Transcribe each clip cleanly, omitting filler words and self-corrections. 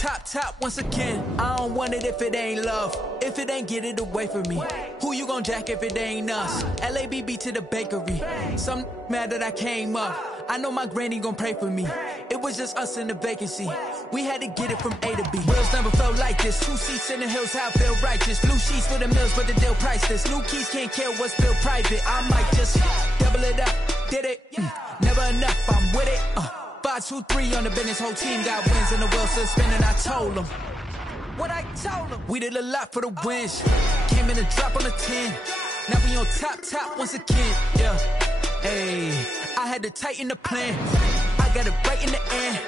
top once again. I don't want it if it ain't love. If it ain't, get it away from me. Who you gon' jack if it ain't us? LABB to the bakery. Some mad that I came up. I know my granny gon' pray for me. It was just us in the vacancy. We had to get it from A to B. Wheels never felt like this. 2 seats in the hills, how I feel righteous. Blue sheets for the mills, but the deal priceless. New keys can't kill what's still private. I might just double it up. Did it? Never enough, I'm with it. 5, 2, 3 on the business. Whole team got wins and the wheels still spinning. I told them what I told them. We did a lot for the wins. Came in a drop on the 10. Now we on top once again. Yeah. Hey, I had to tighten the plan. I got it right in the end.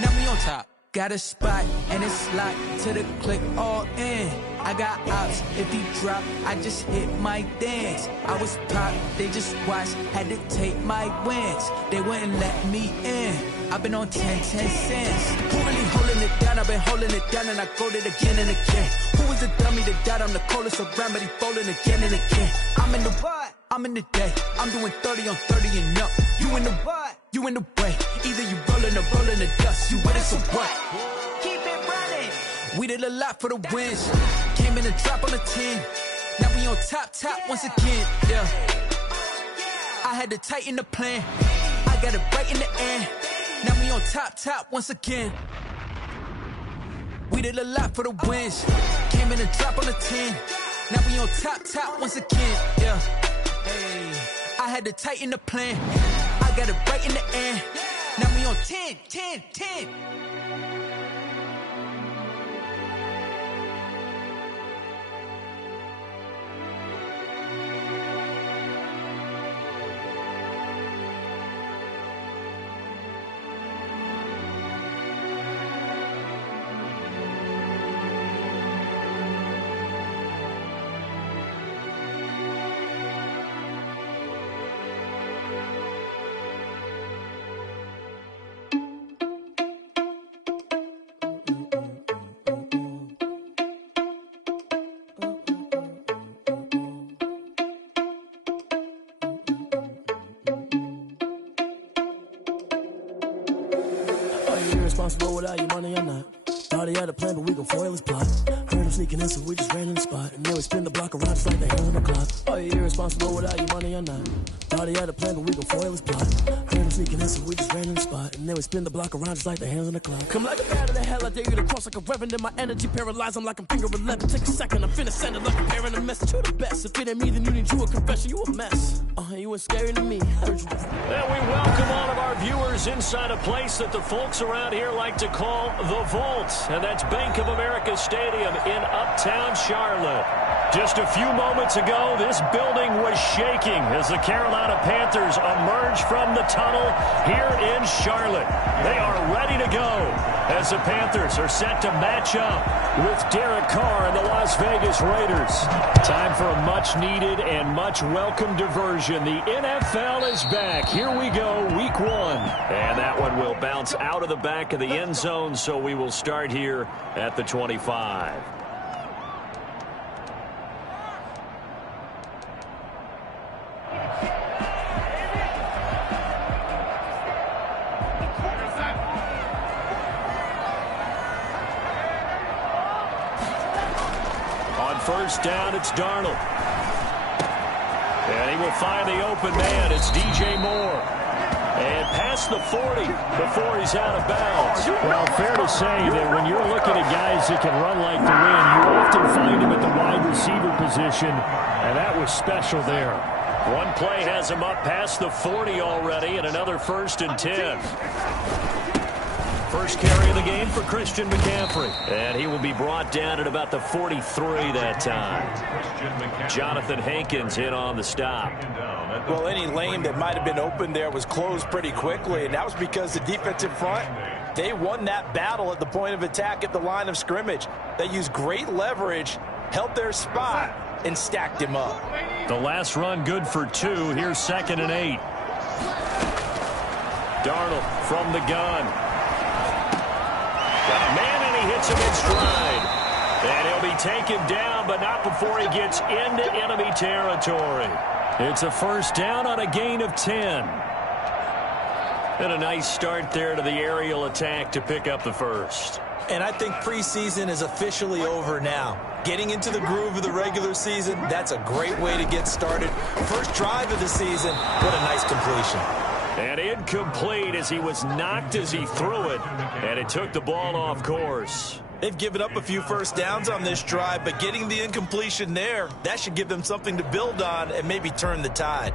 Now we on top. Got a spot and it's locked to the click all in. I got ops, if he drop, I just hit my dance. I was pop, they just watched, had to take my wins. They wouldn't let me in. I've been on 10 cents. Who really holding it down? I've been holding it down and I go it again and again. Who was the dummy that died? I'm the coldest around, but he folding again and again. I'm in the what? I'm in the day. I'm doing 30 on 30 and up. You in the what? You in the way. Either you rolling or rolling the dust. You with it, so what? Keep it running. We did a lot for the wins. Came in a drop on the 10. Now we on top once again. Yeah. I had to tighten the plan. I got it right in the end. Now we on top once again. We did a lot for the wins. Came in a drop on the 10. Now we on top once again. Yeah. Hey, I had to tighten the plan. I got it right in the end. Now we on 10. Responsible without your money or not. Thought he had a plan, but we gon' foil his plot. Heard him sneaking in, so we just ran in the spot. And then we spin the block around just like the hands on the clock. Are you irresponsible without your money or not? Thought he had a plan, but we gon' foil his plot. Heard him sneaking in, so we just ran in the spot. And then we spin the block around just like the hands on the clock. Come like a bat of the hell, I dare you to cross like a reverend. In my energy paralyzed, I'm like I'm finger 11. Take a second, I'm finna send it like a parent a message. You're the best. If it ain't me, then you need you a confession. You a mess. You ain't scary to me. Heard you. And we welcome all of our viewers inside a place that the folks around here like to call the Vault. And that's Bank of America Stadium in Uptown Charlotte. Just a few moments ago, this building was shaking as the Carolina Panthers emerged from the tunnel here in Charlotte. They are ready to go as the Panthers are set to match up with Derek Carr and the Las Vegas Raiders. Time for a much-needed and much-welcome diversion. The NFL is back. Here we go, week 1. And that one will bounce out of the back of the end zone, so we will start here at the 25. First down, it's Darnold. And he will find the open man. It's DJ Moore. And past the 40 before he's out of bounds. Well, fair to say that when you're looking at guys that can run like the wind, you often find him at the wide receiver position, and that was special there. One play has him up past the 40 already, and another 1st and 10. First carry of the game for Christian McCaffrey. And he will be brought down at about the 43 that time. Jonathan Hankins in on the stop. Well, any lane that might have been open there was closed pretty quickly, and that was because the defensive front, they won that battle at the point of attack at the line of scrimmage. They used great leverage, held their spot, and stacked him up. The last run good for 2. Here's 2nd and 8. Darnold from the gun. Got a man, and he hits him in stride. And he'll be taken down, but not before he gets into enemy territory. It's a first down on a gain of 10. And a nice start there to the aerial attack to pick up the first. And I think preseason is officially over now. Getting into the groove of the regular season, that's a great way to get started. First drive of the season, what a nice completion. And incomplete as he was knocked as he threw it, and it took the ball off course. They've given up a few first downs on this drive, but getting the incompletion there, that should give them something to build on and maybe turn the tide.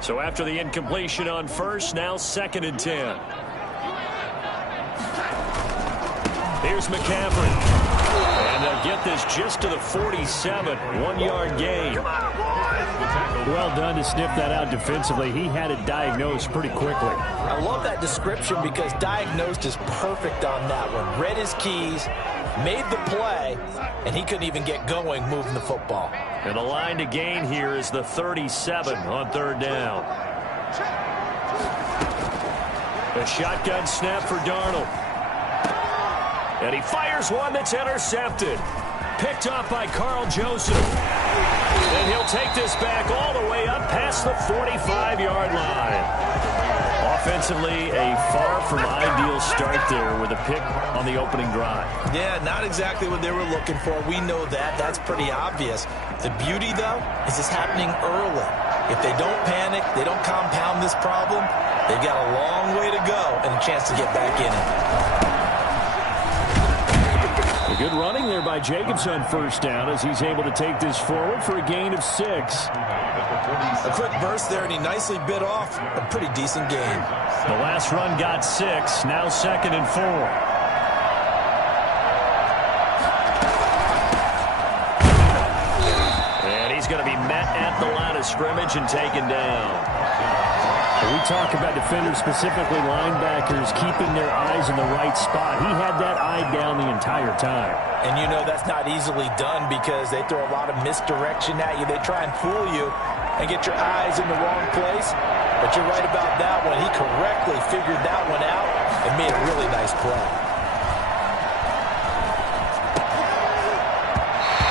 So after the incompletion on first, now 2nd and 10. Here's McCaffrey. And they'll get this just to the 47, 1-yard gain. Well done to sniff that out defensively. He had it diagnosed pretty quickly. I love that description because diagnosed is perfect on that one. Read his keys, made the play, and he couldn't even get going moving the football. And the line to gain here is the 37 on 3rd down. A shotgun snap for Darnold. And he fires one that's intercepted. Picked off by Carl Joseph. And he'll take this back all the way up past the 45-yard line. Offensively, a far from ideal start there with a pick on the opening drive. Yeah, not exactly what they were looking for. We know that. That's pretty obvious. The beauty, though, is it's happening early. If they don't panic, they don't compound this problem, they've got a long way to go and a chance to get back in it. A good running there by Jacobs on 1st down as he's able to take this forward for a gain of 6. A quick burst there, and he nicely bit off a pretty decent gain. The last run got 6, now 2nd and 4. And he's going to be met at the line of scrimmage and taken down. We talk about defenders, specifically linebackers, keeping their eyes in the right spot. He had that eye down the entire time. And you know that's not easily done because they throw a lot of misdirection at you. They try and fool you and get your eyes in the wrong place. But you're right about that one. He correctly figured that one out and made a really nice play.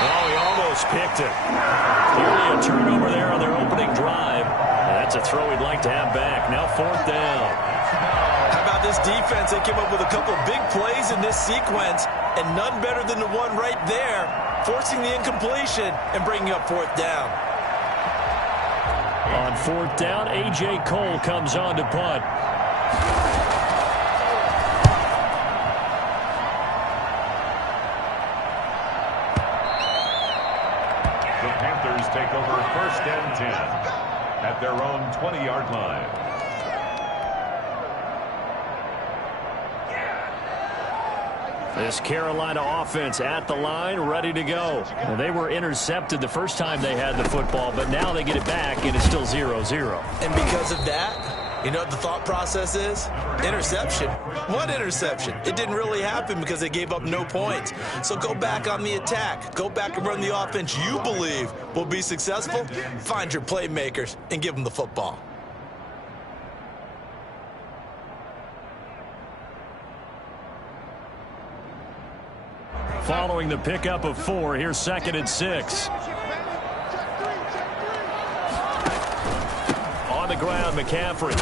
Oh, he almost picked it. Nearly a turnover there on their opening drive. That's a throw he'd like to have back. Now 4th down. How about this defense? They came up with a couple big plays in this sequence, and none better than the one right there, forcing the incompletion and bringing up 4th down. On 4th down, A.J. Cole comes on to punt. The Panthers take over 1st and 10. At their own 20-yard line. This Carolina offense at the line, ready to go. Well, they were intercepted the first time they had the football, but now they get it back, and it's still 0-0. And because of that, you know what the thought process is? Interception. What interception? It didn't really happen because they gave up no points. So go back on the attack. Go back and run the offense you believe will be successful. Find your playmakers and give them the football. Following the pickup of 4, here's 2nd and 6. On the ground, McCaffrey.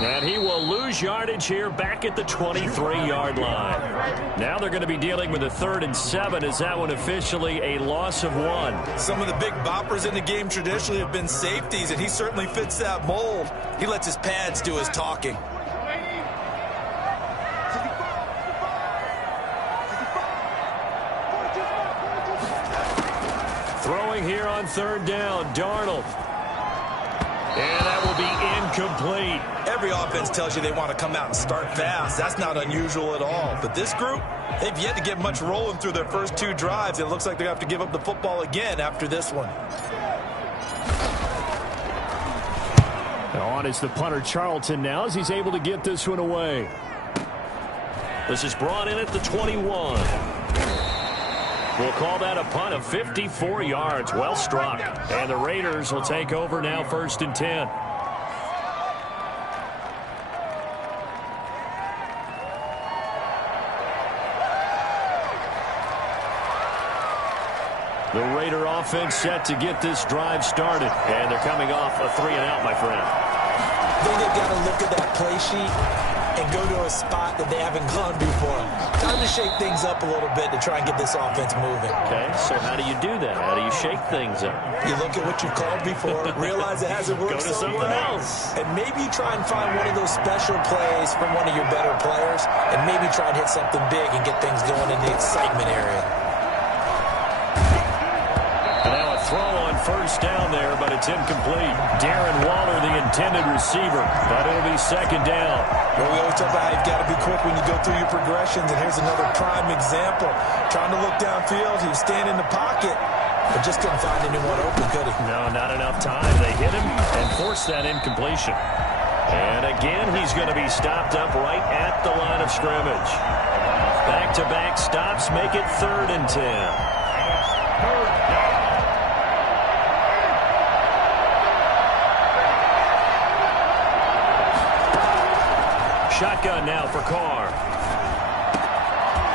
And he will lose yardage here back at the 23-yard line. Now they're going to be dealing with a 3rd and 7. Is that one officially a loss of 1? Some of the big boppers in the game traditionally have been safeties, and he certainly fits that mold. He lets his pads do his talking. Throwing here on 3rd down, Darnold. And that will be incomplete. Every offense tells you they want to come out and start fast. That's not unusual at all. But this group, they've yet to get much rolling through their first 2 drives. It looks like they're going to have to give up the football again after this one. On is the punter Charlton now as he's able to get this one away. This is brought in at the 21. We'll call that a punt of 54 yards. Well struck. And the Raiders will take over now 1st and 10. The Raider offense set to get this drive started. And they're coming off a 3-and-out, my friend. I think they've got to look at that play sheet and go to a spot that they haven't gone before. Time to shake things up a little bit to try and get this offense moving. Okay, so how do you do that? How do you shake things up? You look at what you've called before, realize it hasn't worked Go to so something well, else. and maybe try and find one of those special plays from one of your better players, and maybe try and hit something big and get things going in the excitement area. And now a throw on first down there, but it's incomplete. Darren Waller, the intended receiver, but it'll be second down. Well, we always talk about how you've got to be quick when you go through your progressions, and here's another prime example. Trying to look downfield, he was standing in the pocket, but just couldn't find anyone open, could he? No, not enough time. They hit him and forced that incompletion. And again, he's going to be stopped up right at the line of scrimmage. Back-to-back stops make it 3rd and 10. Shotgun now for Carr.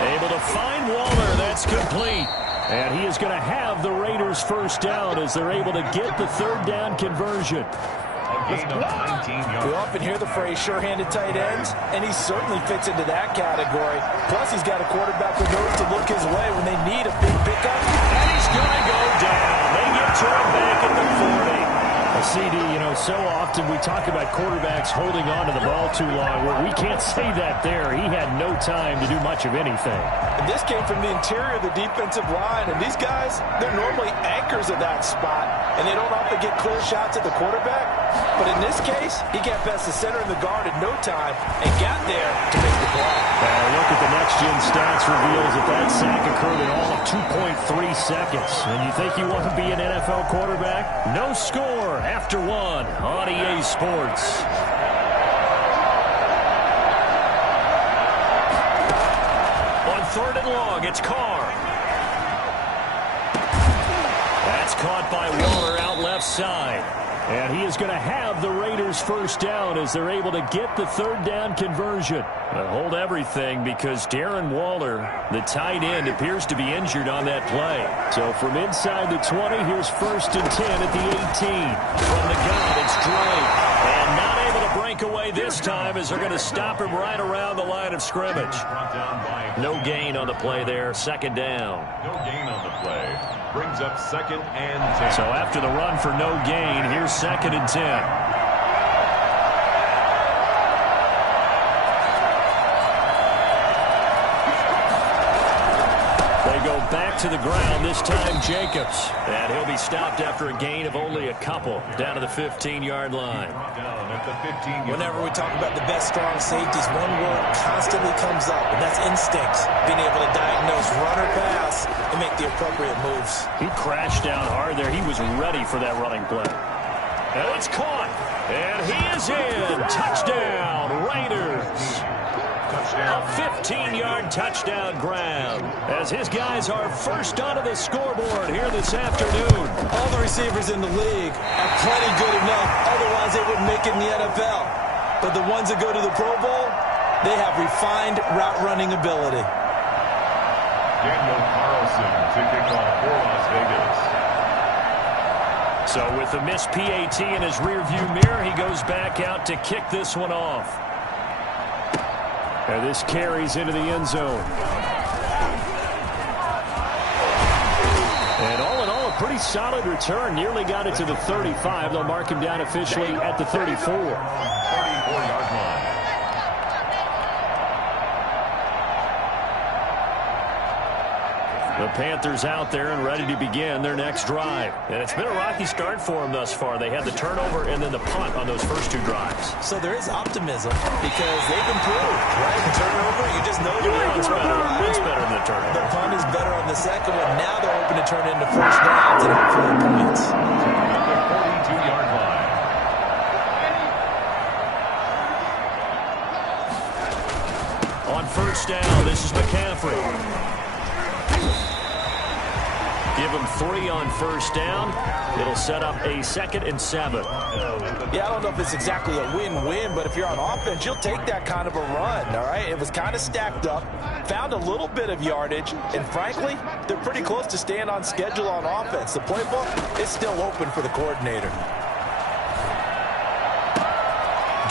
Able to find Waller. That's complete. And he is going to have the Raiders first down as they're able to get the 3rd down conversion. A gain of 19 yards. We often hear the phrase sure-handed tight ends, and he certainly fits into that category. Plus, he's got a quarterback who knows to look his way when they need a big pickup. And he's going to go down. They get to him back at the 40. CD, you know, so often we talk about quarterbacks holding on to the ball too long. Well, we can't say that there. He had no time to do much of anything. And this came from the interior of the defensive line, and these guys, they're normally anchors of that spot, and they don't often get clear shots at the quarterback. But in this case, he got past the center and the guard in no time and got there to make the play. Look at the next-gen stats reveals that sack occurred in all of 2.3 seconds. And you think you want to be an NFL quarterback? No score after 1 on EA Sports. On 3rd and long, it's Carr. That's caught by Waller out left side. And he is going to have the Raiders first down as they're able to get the 3rd down conversion. But hold everything because Darren Waller, the tight end, appears to be injured on that play. So from inside the 20, here's 1st and 10 at the 18. From the gun, it's Drake. And not able to break away this time as they're going to stop him right around the line of scrimmage. No gain on the play there, 2nd down. No gain on the play. Brings up 2nd and 10. So after the run for no gain, here's 2nd and 10. They go back to the ground, this time Jacobs. And he'll be stopped after a gain of only a couple, down to the 15-yard line. Whenever we talk about the best strong safeties, one word constantly comes up, and that's instincts. Being able to diagnose run or pass and make the appropriate moves. He crashed down hard there. He was ready for that running play. And it's caught. And he is in. Touchdown, Raiders. A 15-yard touchdown grab as his guys are first onto the scoreboard here this afternoon. All the receivers in the league are plenty good enough. Otherwise, they wouldn't make it in the NFL. But the ones that go to the Pro Bowl, they have refined route running ability. Daniel Carlson to kick off for Las Vegas. So with the missed PAT in his rearview mirror, he goes back out to kick this one off. And this carries into the end zone. And all in all, a pretty solid return. Nearly got it to the 35. They'll mark him down officially at the 34. 34-yard line. The Panthers out there and ready to begin their next drive. And it's been a rocky start for them thus far. They had the turnover and then the punt on those first 2 drives. So there is optimism because they've improved, right? The turnover, you just know you're on It's better than the turnover. The punt is better on the second one. Now they're hoping to turn into first downs and hopefully points. At the 42-yard line. On first down, this is McCaffrey. Give him 3 on first down. It'll set up a 2nd and 7. Yeah, I don't know if it's exactly a win-win, but if you're on offense, you'll take that kind of a run, all right? It was kind of stacked up, found a little bit of yardage, and frankly, they're pretty close to staying on schedule on offense. The playbook is still open for the coordinator.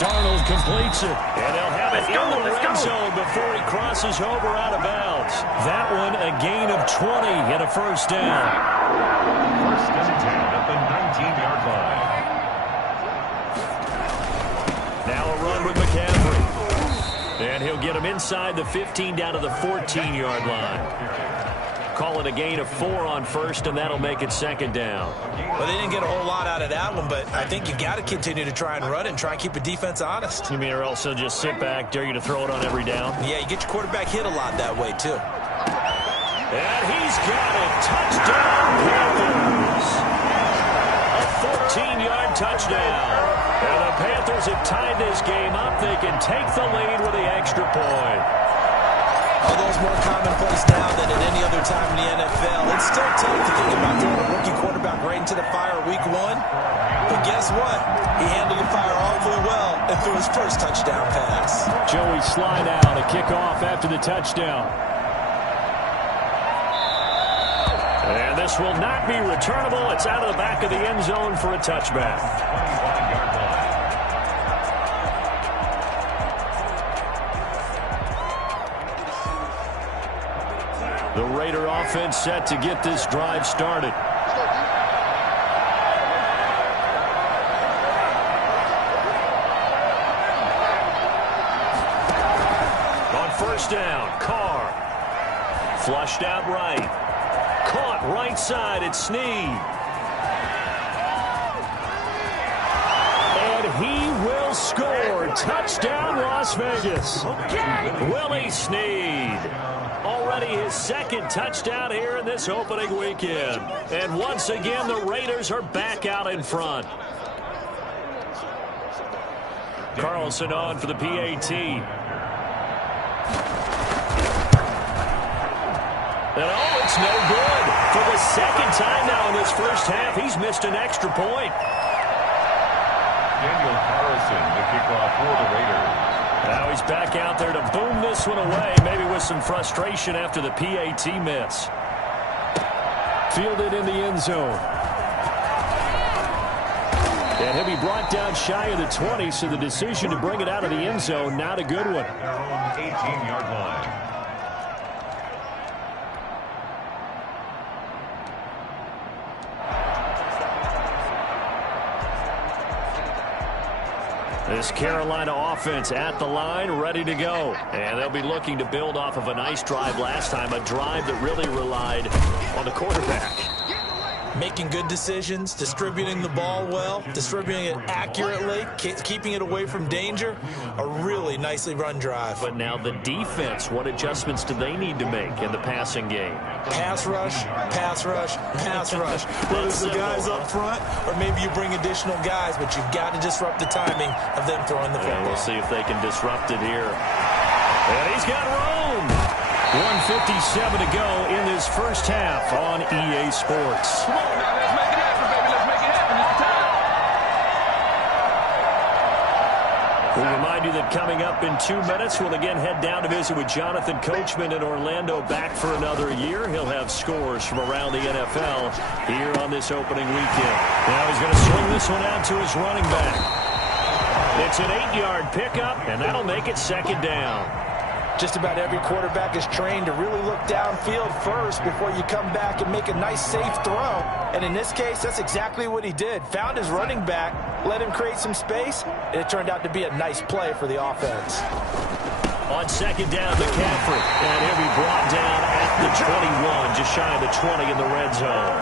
Darnold completes it. And they'll have it in the red zone before he crosses over out of bounds. That one a gain of 20 and a first down. First and 10 at the 19-yard line. Now a run with McCaffrey. And he'll get him inside the 15 down to the 14-yard line. Call it a gain of 4 on first, and that'll make it second down. Well, they didn't get a whole lot out of that one, but I think you got to continue to try and run it and try and keep the defense honest. You mean or else they'll just sit back, dare you to throw it on every down? Yeah, you get your quarterback hit a lot that way, too. And he's got it. Touchdown, Panthers. A 14-yard touchdown. And the Panthers have tied this game up. They can take the lead with the extra point. Although it's more commonplace now than at any other time in the NFL, it's still tough to think about throwing a rookie quarterback right into the fire week 1. But guess what? He handled the fire awfully well and threw his first touchdown pass. Joey slide out, a kickoff after the touchdown. And this will not be returnable. It's out of the back of the end zone for a touchback. 21-yard line. The Raider offense set to get this drive started. On first down, Carr. Flushed out right. Caught right side at Snead. And he will score. Touchdown, Las Vegas. Willie Snead. Already his second touchdown here in this opening weekend. And once again, the Raiders are back out in front. Carlson on for the PAT. And oh, it's no good. For the second time now in this first half, he's missed an extra point. Daniel Carlson, the kickoff for the Raiders. Now he's back out there to boom this one away, maybe with some frustration after the PAT miss. Fielded in the end zone. And he'll be brought down shy of the 20, so the decision to bring it out of the end zone, not a good one. Their own 18-yard line. This Carolina offense at the line, ready to go. And they'll be looking to build off of a nice drive last time, a drive that really relied on the quarterback. Making good decisions, distributing the ball well, distributing it accurately, keeping it away from danger. A really nicely run drive. But now the defense, what adjustments do they need to make in the passing game? Pass rush, pass rush, pass rush. Whether it's the guys up front or maybe you bring additional guys, but you've got to disrupt the timing of them throwing the football. And we'll see if they can disrupt it here. And he's got room. 1:57 to go in this first half on EA Sports. Come on now, let's make it happen, baby. Let's make it happen. It's time. We'll remind you that coming up in 2 minutes, we'll again head down to visit with Jonathan Coachman in Orlando, back for another year. He'll have scores from around the NFL here on this opening weekend. Now he's going to swing this one out to his running back. It's an 8-yard pickup, and that'll make it second down. Just about every quarterback is trained to really look downfield first before you come back and make a nice, safe throw. And in this case, that's exactly what he did. Found his running back, let him create some space, and it turned out to be a nice play for the offense. On second down, McCaffrey. And he'll be brought down at the 21, just shy of the 20 in the red zone.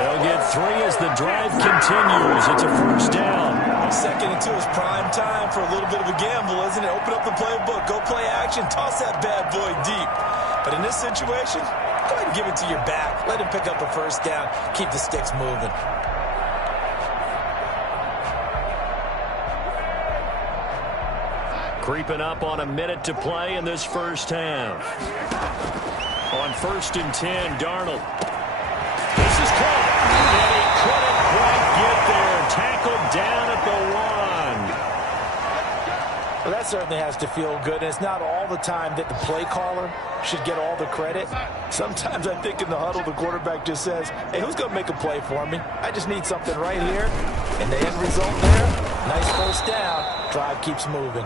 They'll get 3 as the drive continues. It's a first down. Second and 2 is prime time for a little bit of a gamble, isn't it? Open up the playbook, go play action, toss that bad boy deep. But in this situation, go ahead and give it to your back. Let him pick up a first down. Keep the sticks moving. Creeping up on a minute to play in this first half. On 1st and 10, Darnold. This is caught. And he couldn't quite get there. Tackled down at the 1. Well, that certainly has to feel good. And it's not all the time that the play caller should get all the credit. Sometimes I think in the huddle, the quarterback just says, hey, who's going to make a play for me? I just need something right here. And the end result there, Nice first down. Drive keeps moving.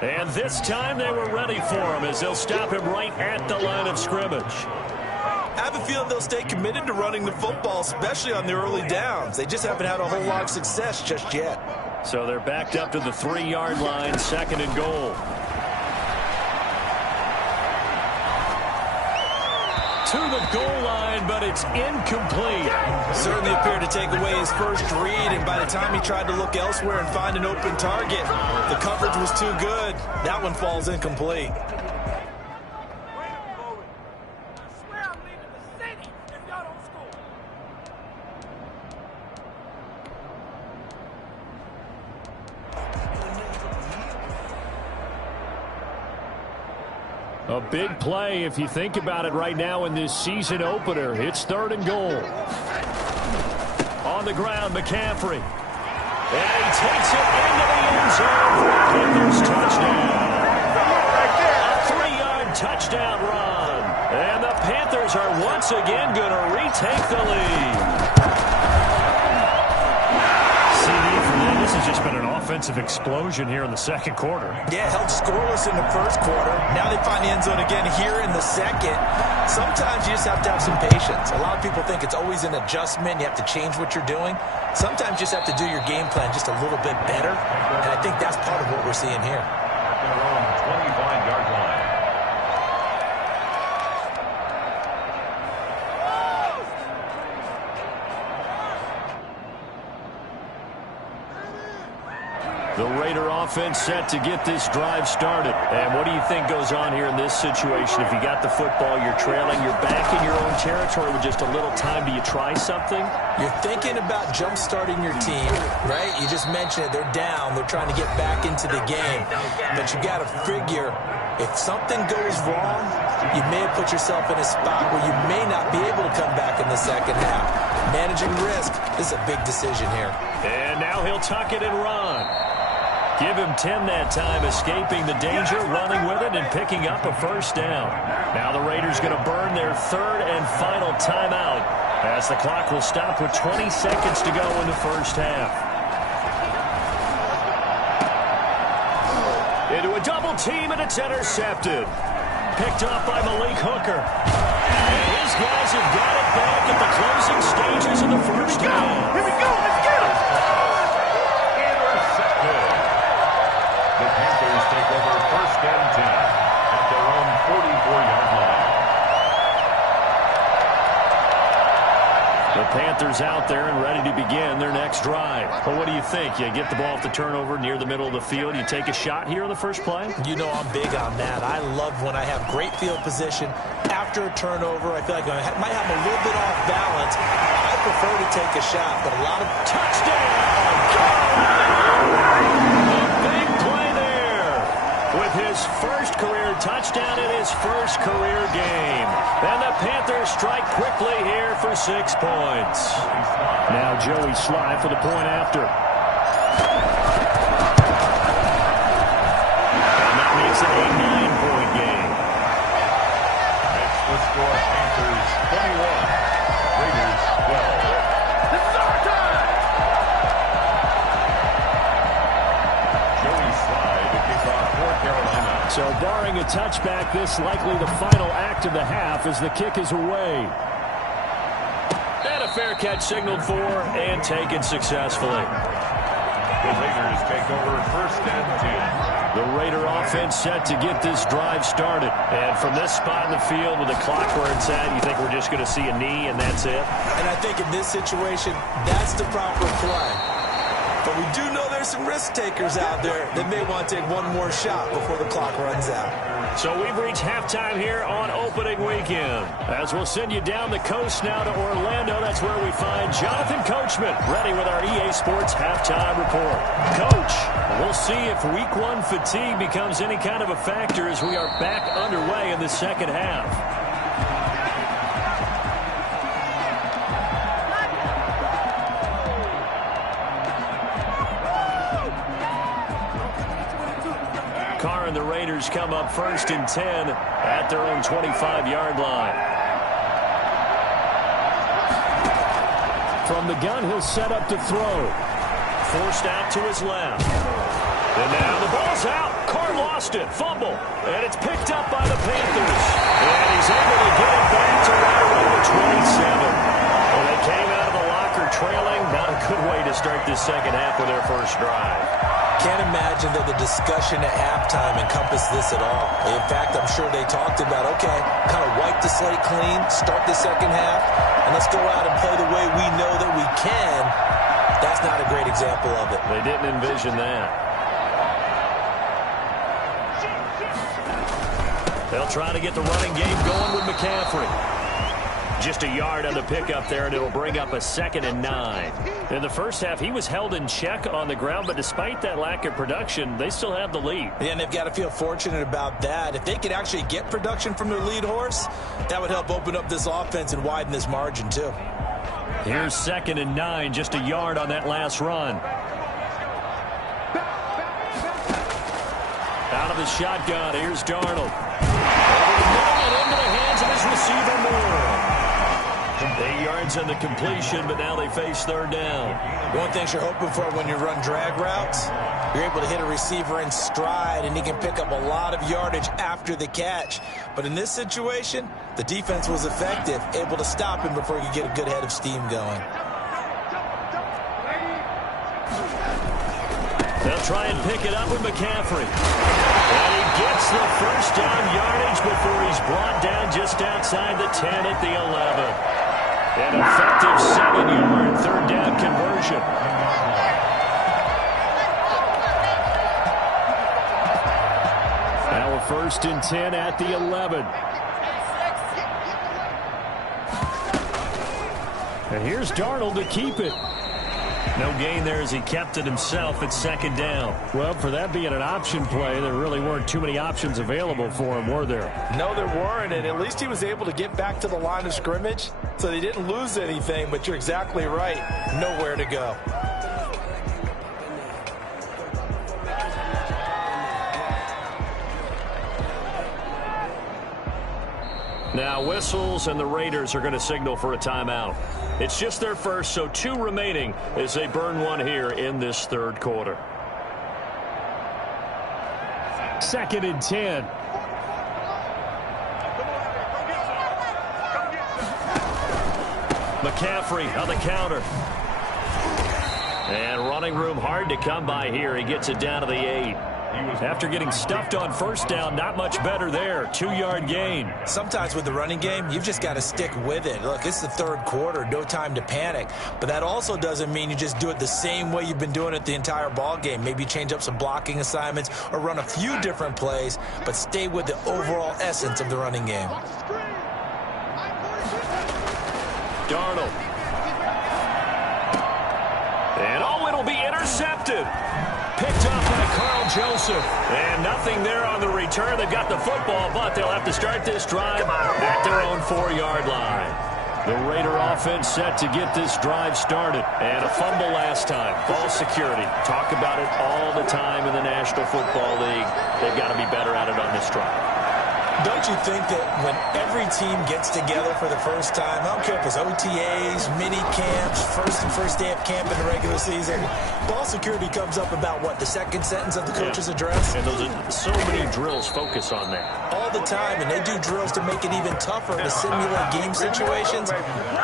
And this time they were ready for him as they'll stop him right at the line of scrimmage. I have a feeling they'll stay committed to running the football, especially on the early downs. They just haven't had a whole lot of success just yet. So they're backed up to the 3-yard line, 2nd and goal. To the goal line, but it's incomplete. Certainly appeared to take away his first read, and by the time he tried to look elsewhere and find an open target, the coverage was too good. That one falls incomplete. A big play if you think about it right now in this season opener. It's 3rd and goal. On the ground, McCaffrey. And he takes it into the end zone for a Panthers touchdown. A 3-yard touchdown run. And the Panthers are once again going to retake the lead. This has just been an offensive explosion here in the 2nd quarter. Yeah, held scoreless in the 1st quarter. Now they find the end zone again here in the 2nd. Sometimes you just have to have some patience. A lot of people think it's always an adjustment. You have to change what you're doing. Sometimes you just have to do your game plan just a little bit better. And I think that's part of what we're seeing here. At their own 25-yard line. The Raider offense set to get this drive started. And what do you think goes on here in this situation? If you got the football, you're trailing, you're back in your own territory with just a little time. Do you try something? You're thinking about jump-starting your team, right? You just mentioned it. They're down. They're trying to get back into the game. But you got to figure, if something goes wrong, you may have put yourself in a spot where you may not be able to come back in the 2nd half. Managing risk is a big decision here. And now he'll tuck it and run. Give him 10 that time, escaping the danger, running with it, and picking up a 1st down. Now the Raiders going to burn their 3rd and final timeout as the clock will stop with 20 seconds to go in the 1st half. Into a double team, and it's intercepted. Picked up by Malik Hooker. And his guys have got it back at the closing stages of the 1st half. Here we go. Let's get him. The Panthers take over 1st and 10 at their own 44-yard line. The Panthers out there and ready to begin their next drive. Well, what do you think? You get the ball off the turnover near the middle of the field. You take a shot here on the first play? You know I'm big on that. I love when I have great field position after a turnover. I feel like I might have a little bit off balance. I prefer to take a shot, but a lot of touchdown. With his first career touchdown in his first career game. And the Panthers strike quickly here for 6 points. Now Joey Sly for the point after. And that makes it a 9-point game. That's the score. Panthers 21, Raiders 12. This is our time. Joey Sly to kick off for Carolina. So barring a touchback, this likely the final act of the half as the kick is away. And a fair catch signaled for and taken successfully. The Raiders take over 1st and 10. The Raider offense set to get this drive started. And from this spot in the field with the clock where it's at, you think we're just going to see a knee and that's it? And I think in this situation, that's the proper play. But we do know there's some risk takers out there that may want to take one more shot before the clock runs out. So we've reached halftime here on opening weekend. As we'll send you down the coast now to Orlando, that's where we find Jonathan Coachman ready with our EA Sports halftime report. Coach, we'll see if week 1 fatigue becomes any kind of a factor as we are back underway in the 2nd half. And the Raiders come up 1st and 10 at their own 25-yard line. From the gun, he'll set up to throw. forced out to his left. And now the ball's out. Carr lost it. Fumble. And it's picked up by the Panthers. And he's able to get it back to right around the 27. Well, they came out of the locker trailing. Not a good way to start this second half with their first drive. Can't imagine that the discussion at halftime encompassed this at all. In fact, I'm sure they talked about, okay, kind of wipe the slate clean, start the second half, and let's go out and play the way we know that we can. That's not a great example of it. They didn't envision that. They'll try to get the running game going with McCaffrey. Just a yard on the pickup there, and it'll bring up a 2nd and 9. In the first half, he was held in check on the ground, but despite that lack of production, they still have the lead. Yeah, and they've got to feel fortunate about that. If they could actually get production from their lead horse, that would help open up this offense and widen this margin, too. Here's 2nd and 9, just a yard on that last run. Out of the shotgun, here's Darnold. Into the hands of his receiver, Moore. 8 yards on the completion, but now they face 3rd down. One thing you're hoping for when you run drag routes, you're able to hit a receiver in stride, and he can pick up a lot of yardage after the catch. But in this situation, the defense was effective, able to stop him before he could get a good head of steam going. They'll try and pick it up with McCaffrey. And he gets the first down yardage before he's brought down just outside the 10 at the 11. An effective 7-yard 3rd down conversion. Now a 1st and 10 at the 11. And here's Darnold to keep it. No gain there as he kept it himself at 2nd down. Well, for that being an option play, there really weren't too many options available for him, were there? No, there weren't, and at least he was able to get back to the line of scrimmage, so they didn't lose anything, but you're exactly right. Nowhere to go. Now whistles, and the Raiders are going to signal for a timeout. It's just their first, so 2 remaining as they burn one here in this 3rd quarter. 2nd and 10. McCaffrey on the counter. And running room hard to come by here. He gets it down to the 8. After getting stuffed on 1st down, not much better there. 2-yard gain. Sometimes with the running game, you've just got to stick with it. Look, it's the 3rd quarter, no time to panic. But that also doesn't mean you just do it the same way you've been doing it the entire ball game. Maybe change up some blocking assignments or run a few different plays, but stay with the overall essence of the running game. Darnold. And it'll be intercepted. Picked up by Carl Joseph. And nothing there on the return. They've got the football, but they'll have to start this drive at their own 4-yard line. The Raider offense set to get this drive started. And a fumble last time. Ball security. Talk about it all the time in the National Football League. They've got to be better at it on this drive. Don't you think that when every team gets together for the first time, I don't care if it's OTAs, mini camps, first day of camp in the regular season, ball security comes up about, what, the 2nd sentence of the coach's address? And those are so many drills focus on that. All the time, and they do drills to make it even tougher to simulate game situations.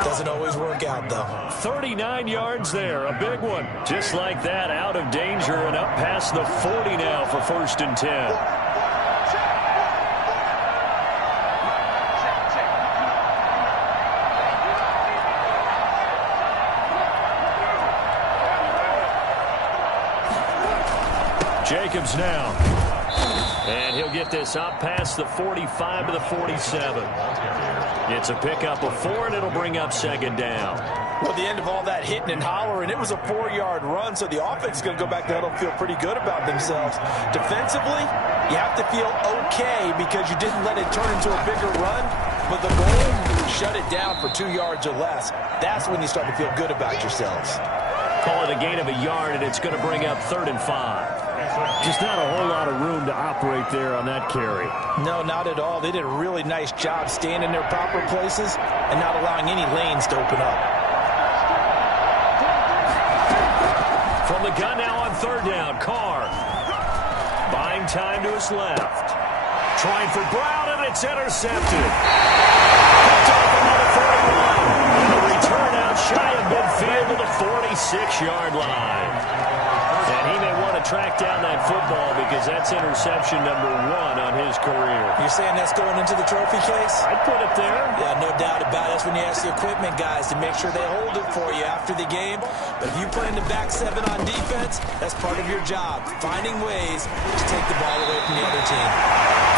Doesn't always work out, though. 39 yards there, a big one. Just like that, out of danger and up past the 40 now for 1st and 10. Jacobs now. And he'll get this up past the 45 to the 47. It's a pickup of 4, and it'll bring up 2nd down. Well, the end of all that hitting and hollering, it was a 4-yard run, so the offense is going to go back there and feel pretty good about themselves. Defensively, you have to feel okay because you didn't let it turn into a bigger run, but the goal, shut it down for 2 yards or less. That's when you start to feel good about yourselves. Call it a gain of a yard, and it's going to bring up 3rd and 5. Just not a whole lot of room to operate there on that carry. No, not at all. They did a really nice job staying in their proper places and not allowing any lanes to open up. From the gun now on third down, Carr. Buying time to his left. Trying for Brown, and it's intercepted. Picked off another 41. And the return out shy of midfield to the 46-yard line. And he may want to track down that football because that's interception number 1 on his career. You're saying that's going into the trophy case? I'd put it there. Yeah, no doubt about it. That's when you ask the equipment guys to make sure they hold it for you after the game. But if you play in the back 7 on defense, that's part of your job. Finding ways to take the ball away from the other team.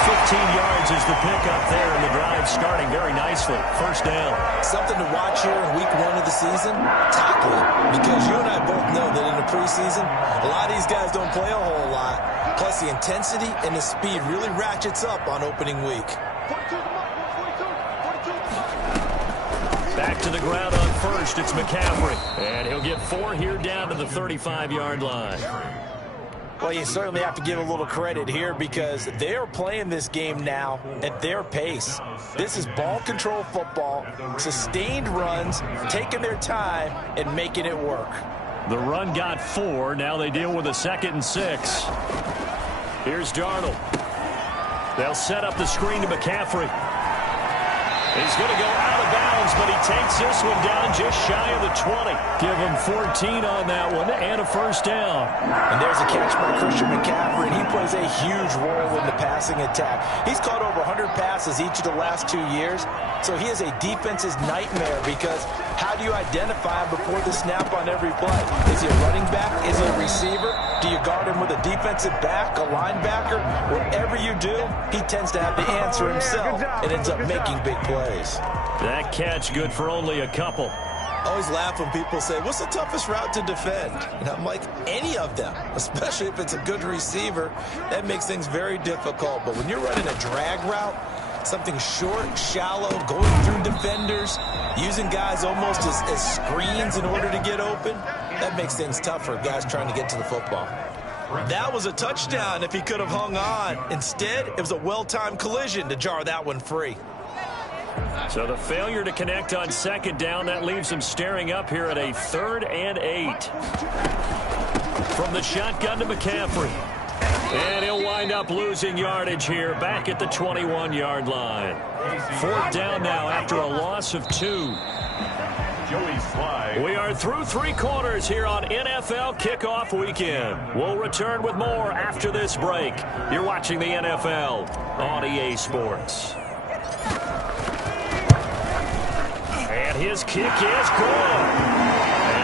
15 yards is the pickup there, and the drive starting very nicely. First down. Something to watch here in week 1 of the season, tackling. Because you and I both know that in the preseason, a lot of these guys don't play a whole lot. Plus, the intensity and the speed really ratchets up on opening week. Back to the ground on first. It's McCaffrey. And he'll get 4 here down to the 35-yard line. Well, you certainly have to give a little credit here because they're playing this game now at their pace. This is ball control football, sustained runs, taking their time, and making it work. The run got 4. Now they deal with a 2nd and 6. Here's Darnold. They'll set up the screen to McCaffrey. He's going to go out of bounds, but he takes this one down just shy of the 20. Give him 14 on that one and a first down. And there's a catch by Christian McCaffrey, and he plays a huge role in the passing attack. He's caught over 100 passes each of the last 2 years, so he is a defense's nightmare because how do you identify him before the snap on every play? Is he a running back? Is he a receiver? Do you guard him with a defensive back, a linebacker? Whatever you do, he tends to have the answer himself and ends up making big plays. That catch good for only a couple. I always laugh when people say, what's the toughest route to defend? And I'm like, any of them, especially if it's a good receiver. That makes things very difficult. But when you're running a drag route, something short, shallow, going through defenders, using guys almost as screens in order to get open, that makes things tough for guys trying to get to the football. That was a touchdown if he could have hung on. Instead, it was a well-timed collision to jar that one free. So the failure to connect on 2nd down, that leaves him staring up here at a 3rd and 8. From the shotgun to McCaffrey. And he'll wind up losing yardage here back at the 21-yard line. 4th down now after a loss of 2. We are through 3 quarters here on NFL Kickoff Weekend. We'll return with more after this break. You're watching the NFL on EA Sports. And his kick is good.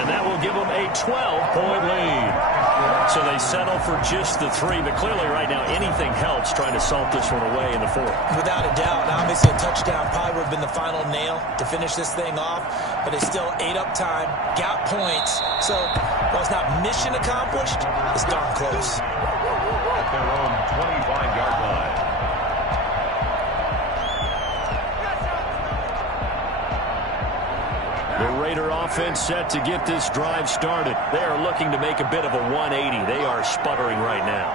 And that will give them a 12-point lead. So they settle for just the 3, but clearly right now anything helps trying to salt this one away in the 4th. Without a doubt, obviously a touchdown probably would have been the final nail to finish this thing off, but it's still ate up time, got points. So while it's not mission accomplished, it's darn close. At their own 25-yard line. The Raider offense set to get this drive started. They are looking to make a bit of a 180. They are sputtering right now.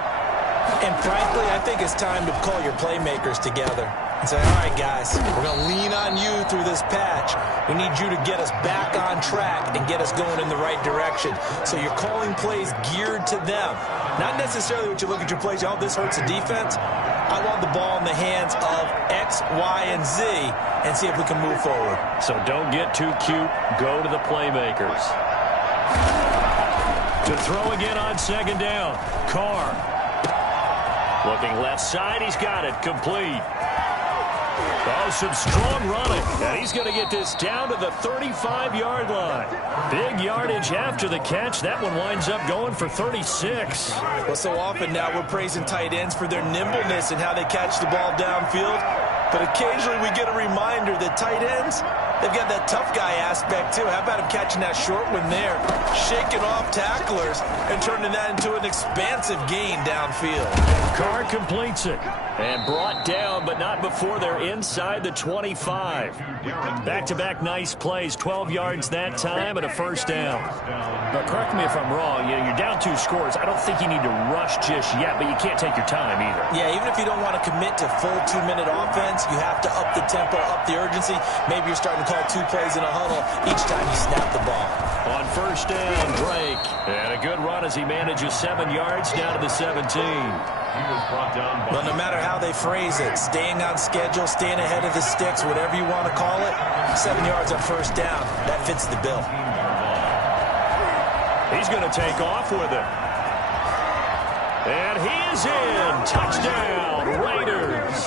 And frankly, I think it's time to call your playmakers together and say, all right, guys, we're going to lean on you through this patch. We need you to get us back on track and get us going in the right direction. So you're calling plays geared to them. Not necessarily what you look at your plays, oh, this hurts the defense. I want the ball in the hands of X, Y, and Z and see if we can move forward. So don't get too cute. Go to the playmakers. To throw again on 2nd down. Carr. Looking left side. He's got it. Complete. Oh, some strong running. And he's going to get this down to the 35-yard line. Big yardage after the catch. That one winds up going for 36. Well, so often now we're praising tight ends for their nimbleness and how they catch the ball downfield. But occasionally we get a reminder that tight ends, they've got that tough guy aspect too. How about him catching that short one there, shaking off tacklers and turning that into an expansive gain downfield. Carr completes it and brought down, but not before they're inside the 25. Back-to-back nice plays, 12 yards that time and a first down. But correct me if I'm wrong, you're down 2 scores. I don't think you need to rush just yet, but you can't take your time either. Yeah, even if you don't want to commit to full 2-minute offense, offense, you have to up the tempo, up the urgency. Maybe you're starting to call 2 plays in a huddle each time you snap the ball. On first down, Drake. And a good run as he manages 7 yards down to the 17. He was brought down by... Well, no matter how they phrase it, staying on schedule, staying ahead of the sticks, whatever you want to call it, 7 yards on first down, that fits the bill. He's going to take off with it. And he is in. Touchdown, Raiders.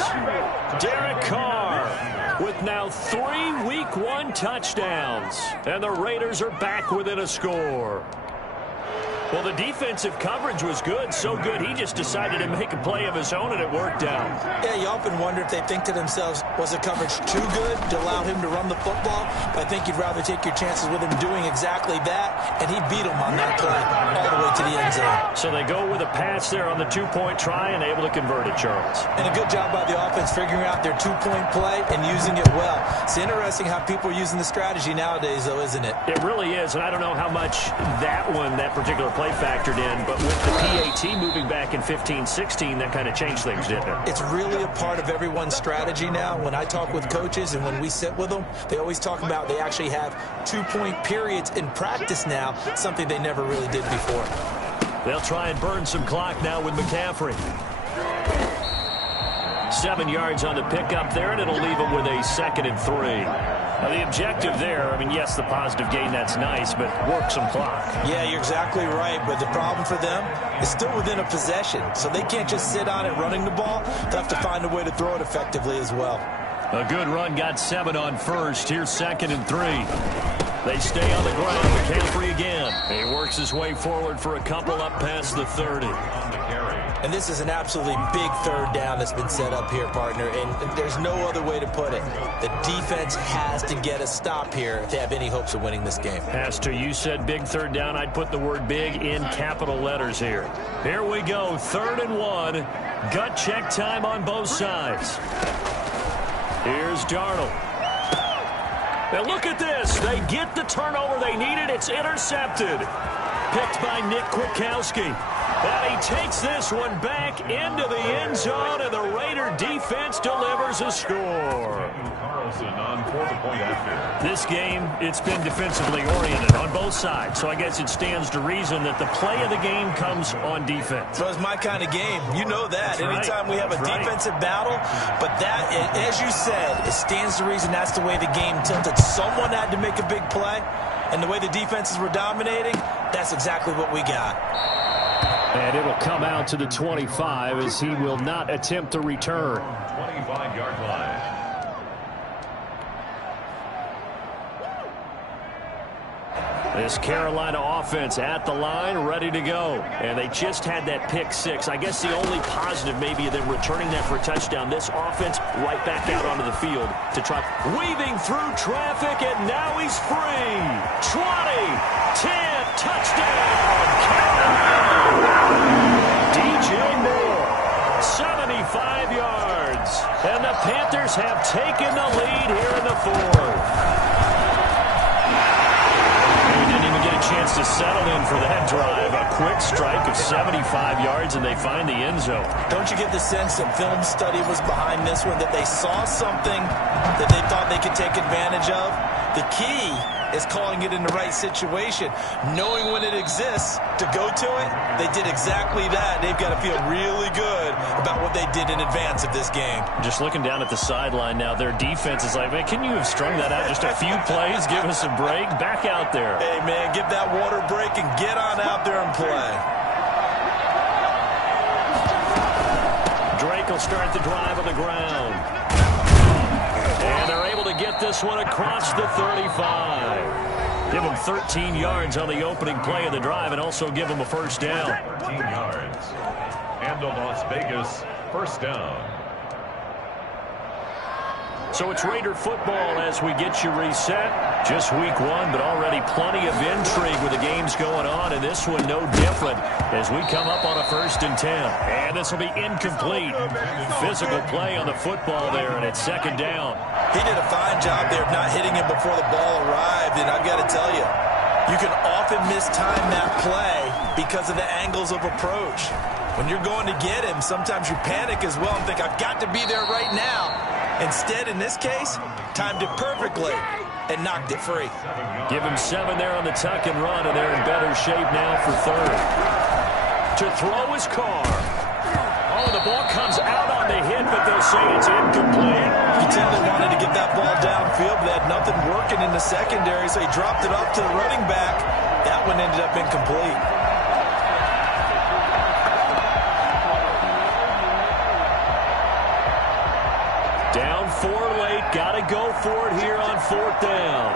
Derek Carr with now 3 Week 1 touchdowns. And the Raiders are back within a score. Well, the defensive coverage was good, so good he just decided to make a play of his own, and it worked out. Yeah, you often wonder if they think to themselves, was the coverage too good to allow him to run the football? But I think you'd rather take your chances with him doing exactly that, and he beat him on that play all the way to the end zone. So they go with a pass there on the 2-point try and able to convert it, Charles. And a good job by the offense figuring out their 2-point play and using it well. It's interesting how people are using the strategy nowadays, though, isn't it? It really is, and I don't know how much that particular play factored in, but with the PAT moving back in 15-16, that kind of changed things, didn't it? It's really a part of everyone's strategy now. When I talk with coaches and when we sit with them, they always talk about they actually have 2-point periods in practice now, something they never really did before. They'll try and burn some clock now with McCaffrey. 7 yards on the pickup there, and it'll leave them with a 2nd and 3. Now, the objective there, I mean, yes, the positive gain, that's nice, but work some clock. Yeah, you're exactly right, but the problem for them is still within a possession, so they can't just sit on it running the ball. They'll have to find a way to throw it effectively as well. A good run, got 7 on first. Here's 2nd and 3. They stay on the ground. McCaffrey again. He works his way forward for a couple up past the 30. And this is an absolutely big 3rd down that's been set up here, partner, and there's no other way to put it. The defense has to get a stop here if they have any hopes of winning this game. Pastor, you said big 3rd down. I'd put the word big in capital letters here. Here we go, 3rd and 1. Gut check time on both sides. Here's Darnold. Now look at this. They get the turnover they needed. It's intercepted. Picked by Nick Kwiatkowski. And he takes this one back into the end zone, and the Raider defense delivers a score. This game, it's been defensively oriented on both sides, so I guess it stands to reason that the play of the game comes on defense. So it's my kind of game. You know that. That's Anytime we have a defensive battle, but that, as you said, it stands to reason that's the way the game tilted. Someone had to make a big play, and the way the defenses were dominating, that's exactly what we got. And it'll come out to the 25 as he will not attempt to return. 25-yard line. This Carolina offense at the line, ready to go. And they just had that pick 6. I guess the only positive maybe of them returning that for a touchdown. This offense right back out onto the field to try weaving through traffic, and now he's free. 20, 10, touchdown, Carolina. DJ Moore, 75 yards. And the Panthers have taken the lead here in the 4th. Chance to settle in for that drive. A quick strike of 75 yards, and they find the end zone. Don't you get the sense that film study was behind this one, that they saw something that they thought they could take advantage of? The key is calling it in the right situation, knowing when it exists to go to it. They did exactly that. They've got to feel really good about what they did in advance of this game. Just looking down at the sideline now, their defense is like, man, can you have strung that out just a few plays? Give us a break. Back out there. Hey, man, give that water break and get on out there and play. Drake will start the drive on the ground. And they're able to get this one across the 35. Give them 13 yards on the opening play of the drive and also give them a first down. 13 yards. And the Las Vegas first down. So it's Raider football as we get you reset. Just week 1, but already plenty of intrigue with the games going on, and this one no different as we come up on a 1st and 10. And this will be incomplete. Physical play on the football there, and it's 2nd down. He did a fine job there of not hitting him before the ball arrived, and I've got to tell you, you can often mistime that play because of the angles of approach. When you're going to get him, sometimes you panic as well and think, I've got to be there right now. Instead, in this case, timed it perfectly and knocked it free. Give him 7 there on the tuck and run, and they're in better shape now for third. To throw is Carr. Oh, the ball comes out on the hit, but they'll say it's incomplete. You can tell they wanted to get that ball downfield, but they had nothing working in the secondary, so he dropped it off to the running back. That one ended up incomplete. Down 4 late, got to go for it here on 4th down.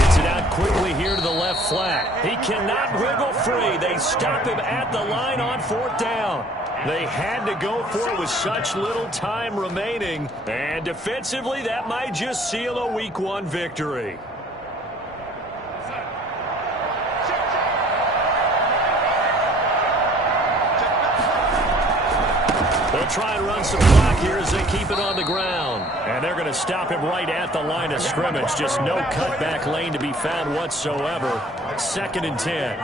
Gets it out quickly here to the left flat. He cannot wriggle free. They stop him at the line on 4th down. They had to go for it with such little time remaining. And defensively, that might just seal a Week 1 victory. They'll try and run some clock here as they keep it on the ground. And they're going to stop him right at the line of scrimmage. Just no cutback lane to be found whatsoever. 2nd and 10.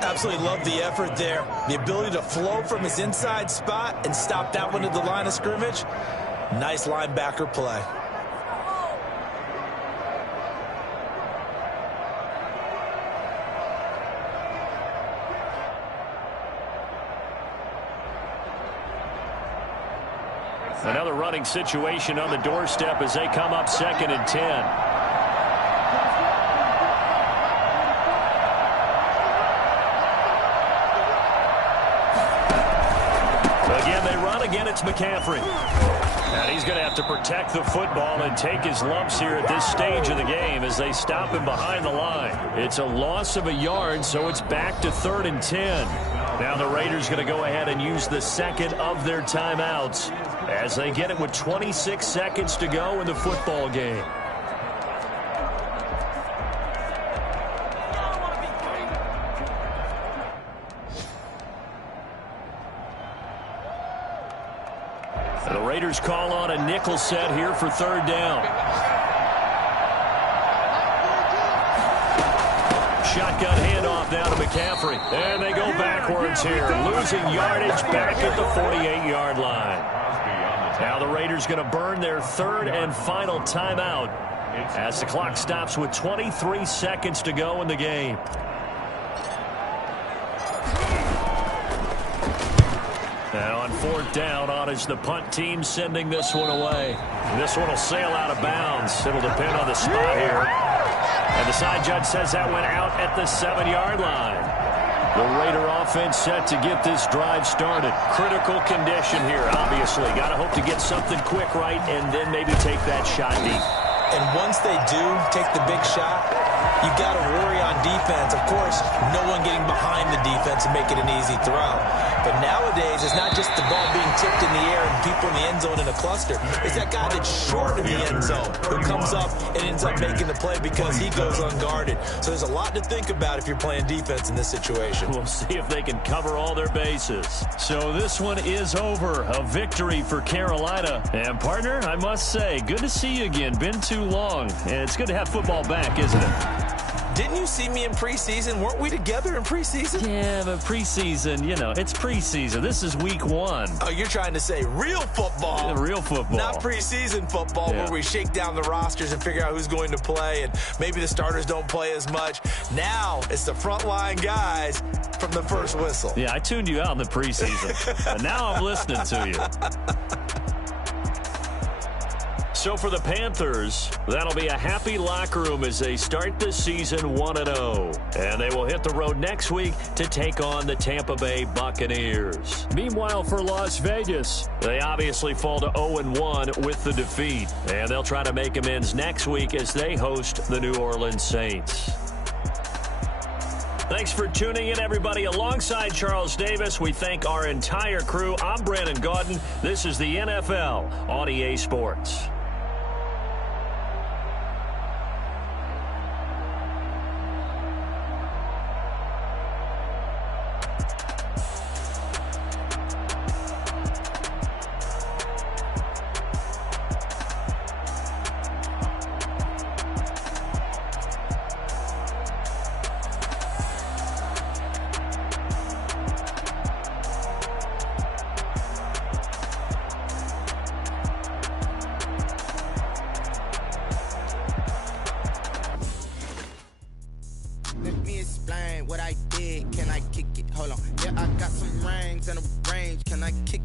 Absolutely love the effort there. The ability to flow from his inside spot and stop that one at the line of scrimmage. Nice linebacker play. Another running situation on the doorstep as they come up 2nd and 10. Again, it's McCaffrey. And he's going to have to protect the football and take his lumps here at this stage of the game as they stop him behind the line. It's a loss of a yard, so it's back to 3rd and 10. Now the Raiders going to go ahead and use the second of their timeouts as they get it with 26 seconds to go in the football game. The Raiders call on a nickel set here for 3rd down. Shotgun handoff now to McCaffrey. And they go backwards here. Losing yardage back at the 48-yard line. Now the Raiders going to burn their 3rd and final timeout as the clock stops with 23 seconds to go in the game. And on 4th down, on is the punt team sending this one away. This one will sail out of bounds. It'll depend on the spot here. And the side judge says that went out at the 7-yard line. The Raider offense set to get this drive started. Critical condition here, obviously. Got to hope to get something quick right and then maybe take that shot deep. And once they do take the big shot, you got to worry on defense. Of course, no one getting behind the defense and make it an easy throw. But nowadays, it's not just the ball being tipped in the air and people in the end zone in a cluster. It's that guy that's short of the end zone who comes up and ends up making the play because he goes unguarded. So there's a lot to think about if you're playing defense in this situation. We'll see if they can cover all their bases. So this one is over. A victory for Carolina. And partner, I must say, good to see you again. Been too long. And it's good to have football back, isn't it? Didn't you see me in preseason? Weren't we together in preseason? Yeah, but preseason, you know, it's preseason. This is Week 1. Oh, you're trying to say real football. Yeah, real football. Not preseason football where we shake down the rosters and figure out who's going to play and maybe the starters don't play as much. Now it's the frontline guys from the first whistle. Yeah, I tuned you out in the preseason. And now I'm listening to you. So for the Panthers, that'll be a happy locker room as they start the season 1-0. And they will hit the road next week to take on the Tampa Bay Buccaneers. Meanwhile, for Las Vegas, they obviously fall to 0-1 with the defeat. And they'll try to make amends next week as they host the New Orleans Saints. Thanks for tuning in, everybody. Alongside Charles Davis, we thank our entire crew. I'm Brandon Gaudin. This is the NFL on EA Sports.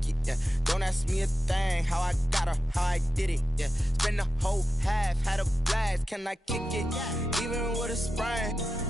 it, yeah. Don't ask me a thing, how I got her, how I did it, yeah. Spend the whole half, had a blast, can I kick it? Even with a sprain.